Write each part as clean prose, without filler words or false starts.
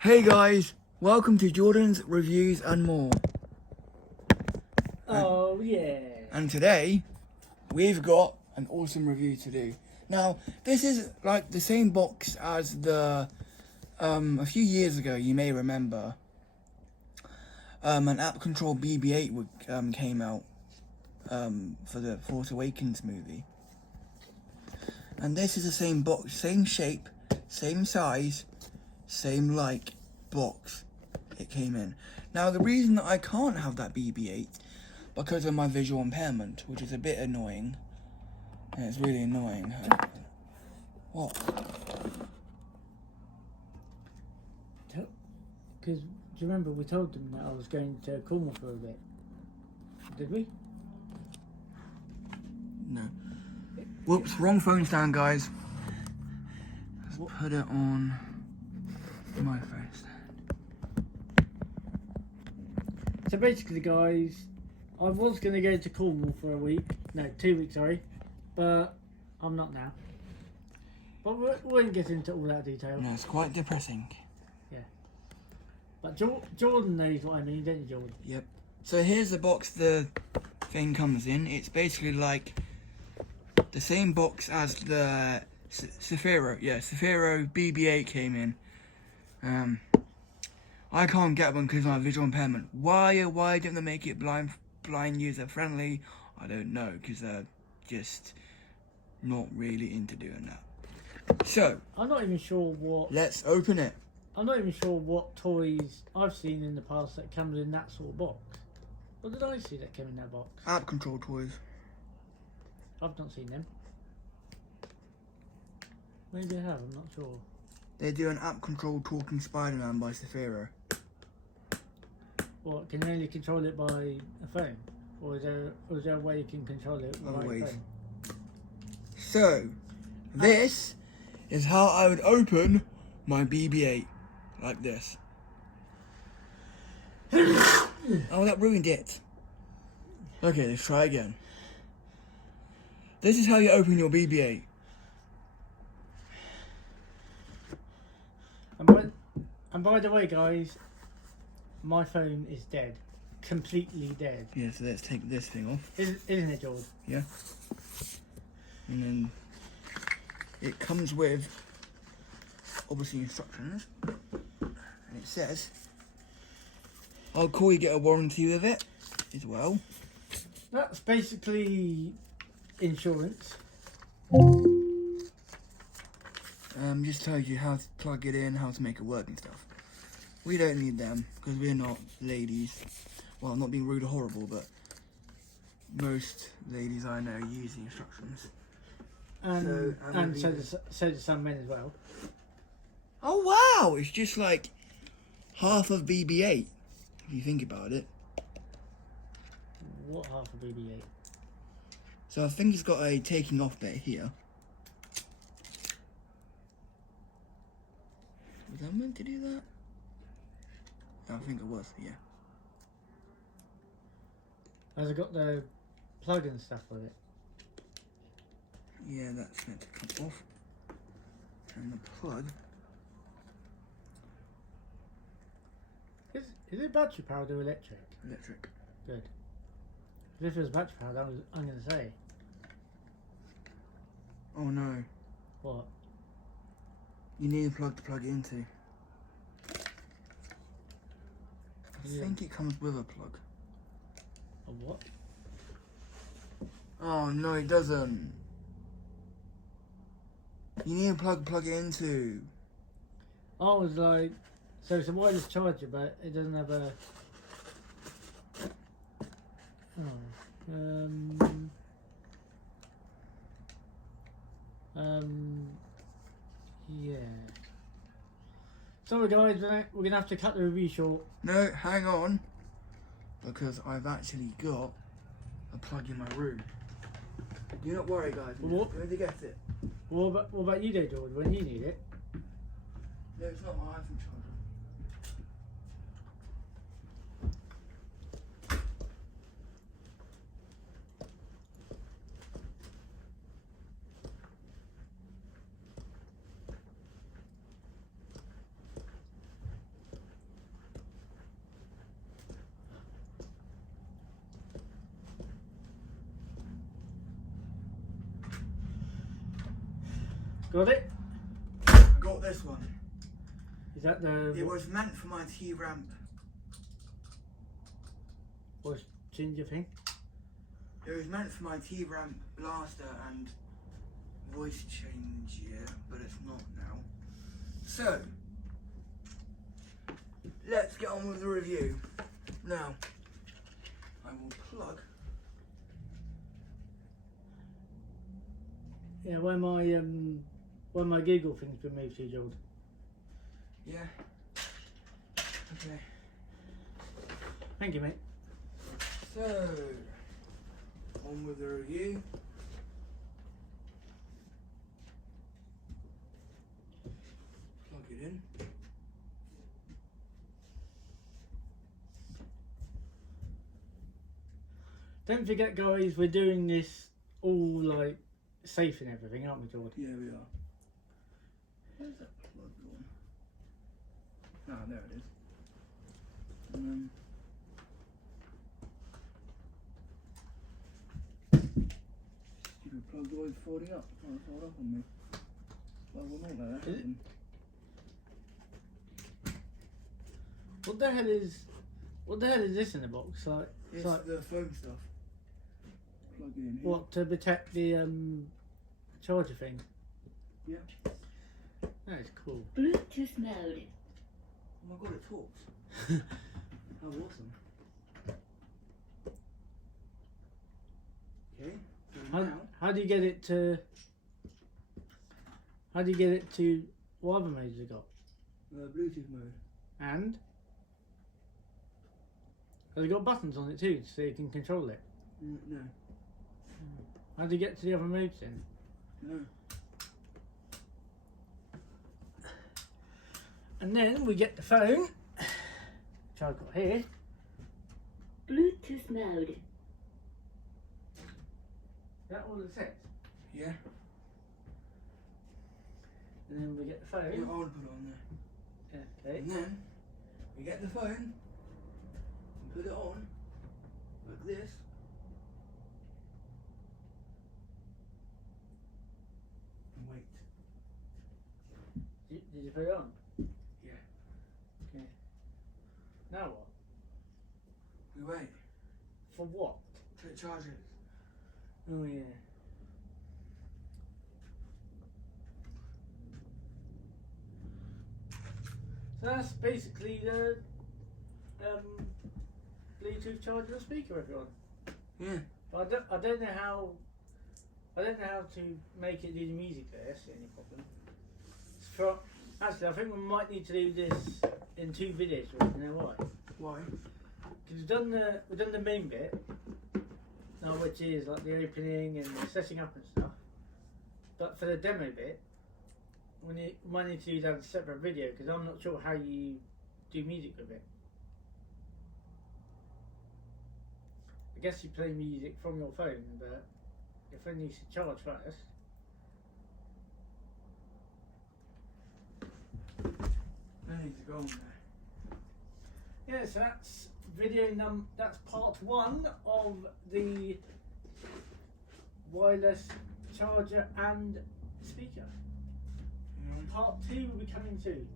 Hey guys, welcome to Jordan's Reviews and More. Oh yeah. And today, we've got an awesome review to do. Now, this is like the same box as the, a few years ago, you may remember, an app control BB-8 came out for the Force Awakens movie. And this is the same box, same shape, same size, same box it came in. Now the reason that I can't have that BB-8 because of my visual impairment, which is a bit annoying. And it's really annoying. What? Because do you remember we told them that I was going to Cornwall for a bit? Did we? No. Whoops, wrong phone stand, guys. Let's put it on my phone stand. So basically, guys, I was going to go to Cornwall for a week. No, 2 weeks, sorry. But I'm not now. But we won't get into all that detail. No, it's quite depressing. Yeah. But Jordan knows what I mean, don't you, Jordan? Yep. So here's the box the thing comes in. It's basically like the same box as the Saphiro. Yeah, Saphiro BB-8 came in. I can't get one because of my visual impairment. Why don't they make it blind user friendly? I don't know, because they're just not really into doing that. So I'm not even sure what. Let's open it. I'm not even sure what toys I've seen in the past that comes in that sort of box. What did I see that came in that box? App control toys. I've not seen them. Maybe I have, I'm not sure. They do an app control talking Spider-Man by Saphiro. What, can you only control it by a phone? Or is there a way you can control it by a phone? So, this is how I would open my BB-8. Like this. Oh, that ruined it. Okay, let's try again. This is how you open your BB-8. And by the way, guys, my phone is dead. Completely dead. Yeah, so let's take this thing off. Isn't it, George? Yeah. And then it comes with, obviously, instructions. And it says, I'll call you get a warranty with it as well. That's basically insurance. Just tells you how to plug it in, how to make it work and stuff. We don't need them because we're not ladies. Well, I'm not being rude or horrible, but most ladies I know use the instructions. So do some men as well. Oh wow! It's just like half of BB-8 if you think about it. What half of BB-8? So I think it's got a taking off bit here. Was I meant to do that? I think it was, yeah. Has it got the plug and stuff with it? Yeah, that's meant to come off. And the plug. Is it battery powered or electric? Electric. Good. If it was battery powered, I'm going to say. Oh no. What? You need a plug to plug it into. I think it comes with a plug. A what? Oh no, it doesn't. You need a plug to plug it into. Oh, it's like, so it's a wireless charger, but it doesn't have a. Yeah. Sorry guys, we're gonna have to cut the review short. No, hang on. Because I've actually got a plug in my room. Do not worry guys, I'm going to get it. What about you though, George, when you need it? No, it's not my iPhone charger. Got it? I got this one. Is that the... It was meant for my T-ramp. What's ginger thing? It was meant for my T-ramp blaster and voice change, yeah, but it's not now. So, let's get on with the review. Now, I will plug. Yeah, where my Google thing's been moved to, George. Yeah. Okay. Thank you, mate. So, on with the review. Plug it in. Don't forget, guys, we're doing this all like safe and everything, aren't we, George? Yeah, we are. Where's that plug gone? Ah, there it is. Stupid plug's always folding up. Oh, it's all up on me. Well, we'll not let that happen. What the hell is this in the box? Like, It's like the phone stuff. Plug it in here. what, to protect the charger thing? Yeah. That is cool. Bluetooth mode. Oh my god, it talks. How awesome. Okay. So now, How do you get it to? How do you get it to? What other modes it got? Bluetooth mode. And has it got buttons on it too, so you can control it? No. How do you get to the other modes then? No. And then we get the phone, which I've got here. Bluetooth mode. Is that all it says? Yeah. And then we get the phone. Yeah, I want to put it on there. Okay. And then we get the phone and put it on like this. And wait. Did you put it on? Yeah. Okay. Now what? We wait For what? till it charges. Oh yeah. So that's basically the Bluetooth charger and speaker, everyone. Yeah. But I don't know how to make it do the music there. That's the only problem. Actually, I think we might need to do this in 2 videos. You know why? Why? Because we've done the main bit, which is like the opening and the setting up and stuff. But for the demo bit, we might need to do that in a separate video because I'm not sure how you do music with it. I guess you play music from your phone, but your phone needs to charge first. I need to go on there. Yeah, so that's that's part 1 of the wireless charger and speaker. Part 2 will be coming soon.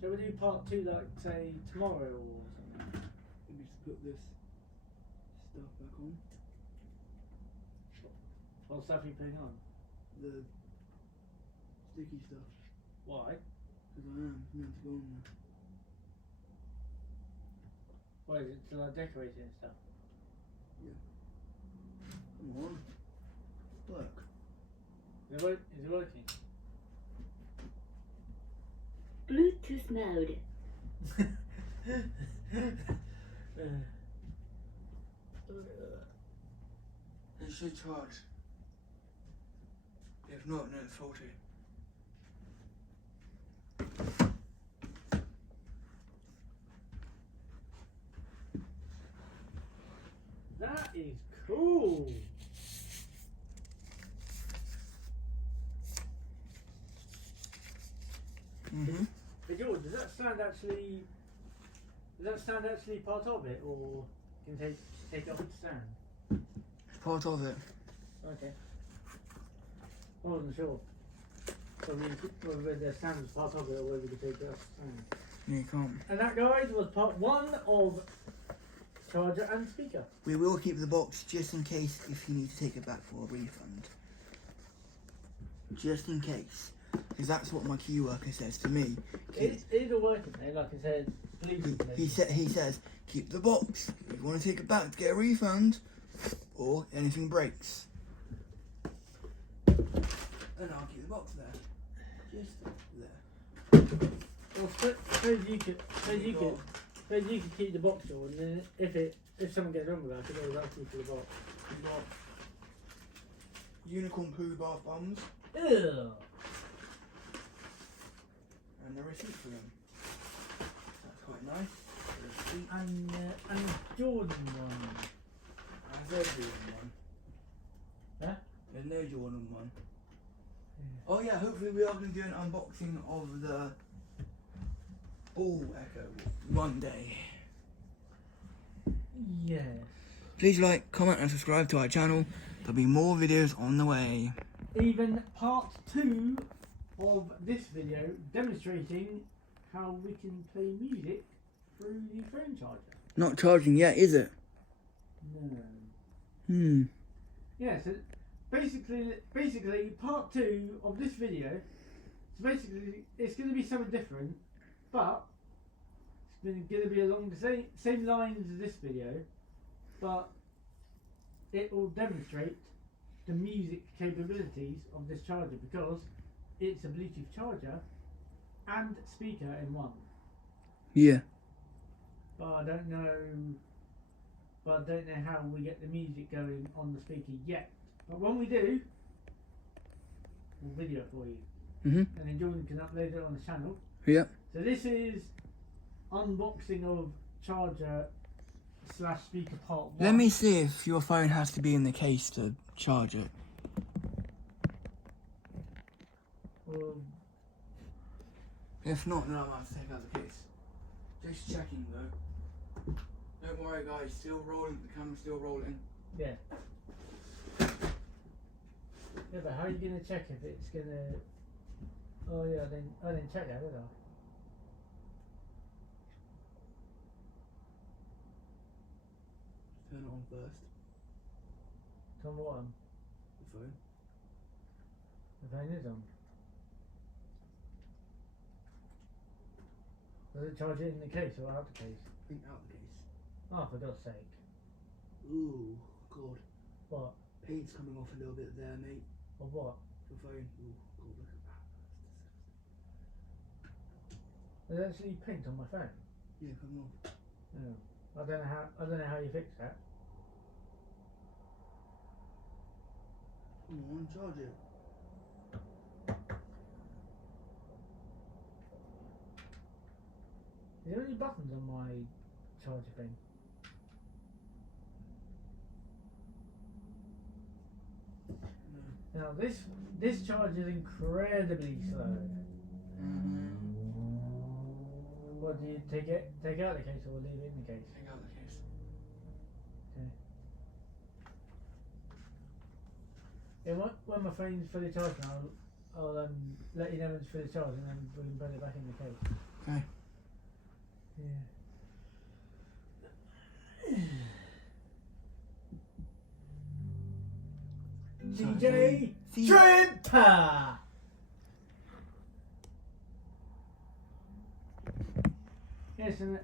Shall we do part 2 like say tomorrow or something? Let me just put this stuff back on. What stuff are you putting on? The sticky stuff. Why? Because I am meant to go on there. Why is it to like decorating and stuff? Come on. Look. Is it working? Bluetooth mode. It should charge. If not, then it's faulty. That is cool. Hey George, does that stand actually part of it, or can you take it off the stand? It's part of it. Okay. I wasn't sure whether the sound was part of it or whether we could take that sound. No, you can't. And that, guys, was part 1 of charger and speaker. We will keep the box just in case if you need to take it back for a refund. Just in case. Because that's what my key worker says to me. It's all working there, like I said. He says, keep the box. If you want to take it back to get a refund, or anything breaks. And I'll keep the box there. Just there. Well, suppose you could keep the box on, and then if someone gets wrong with that, I could always ask you for the box. We've got unicorn poo bath bombs. Ew. And the receipt for them. That's quite nice. The receipt. And Jordan one. There's Jordan one. Huh? There's no Jordan one. Oh yeah, hopefully we are going to do an unboxing of the Ball Echo one day. Yes. Please like, comment and subscribe to our channel. There'll be more videos on the way. Even part 2 of this video demonstrating how we can play music through the phone charger. Not charging yet, is it? No. Yeah, so basically part 2 of this video, so basically it's going to be something different, but it's going to be along the same lines as this video, but it will demonstrate the music capabilities of this charger because it's a Bluetooth charger and speaker in one. Yeah. But I don't know how we get the music going on the speaker yet. But when we do, we'll video it for you. And then Jordan can upload it on the channel. Yep. So this is unboxing of charger / speaker part 1. Let me see if your phone has to be in the case to charge it. If not, then I'll have to take out the case. Just checking though. Don't worry guys, still rolling, the camera's still rolling. Yeah. Yeah, but how are you going to check if it's going to... Oh yeah, I didn't check that, did I? Turn it on first. Turn what on? The phone. The phone is on. Does it charge it in the case or out the case? I think out the case. Oh, for God's sake. Ooh, God. What? Paint's coming off a little bit there, mate. Of what? The phone. Ooh, God, look at that. There's actually paint on my phone. Yeah, come on. Oh. I don't know how you fix that. Come on, charge it. Is there any buttons on my charger thing? No. Now this charger is incredibly slow. What do you take out the case or leave it in the case? Take out the case. Okay. Yeah, when my phone's fully charged now, I'll let you know when it's fully charged and then we can put it back in the case. Okay. Yeah. DJ Trenta! Yes, and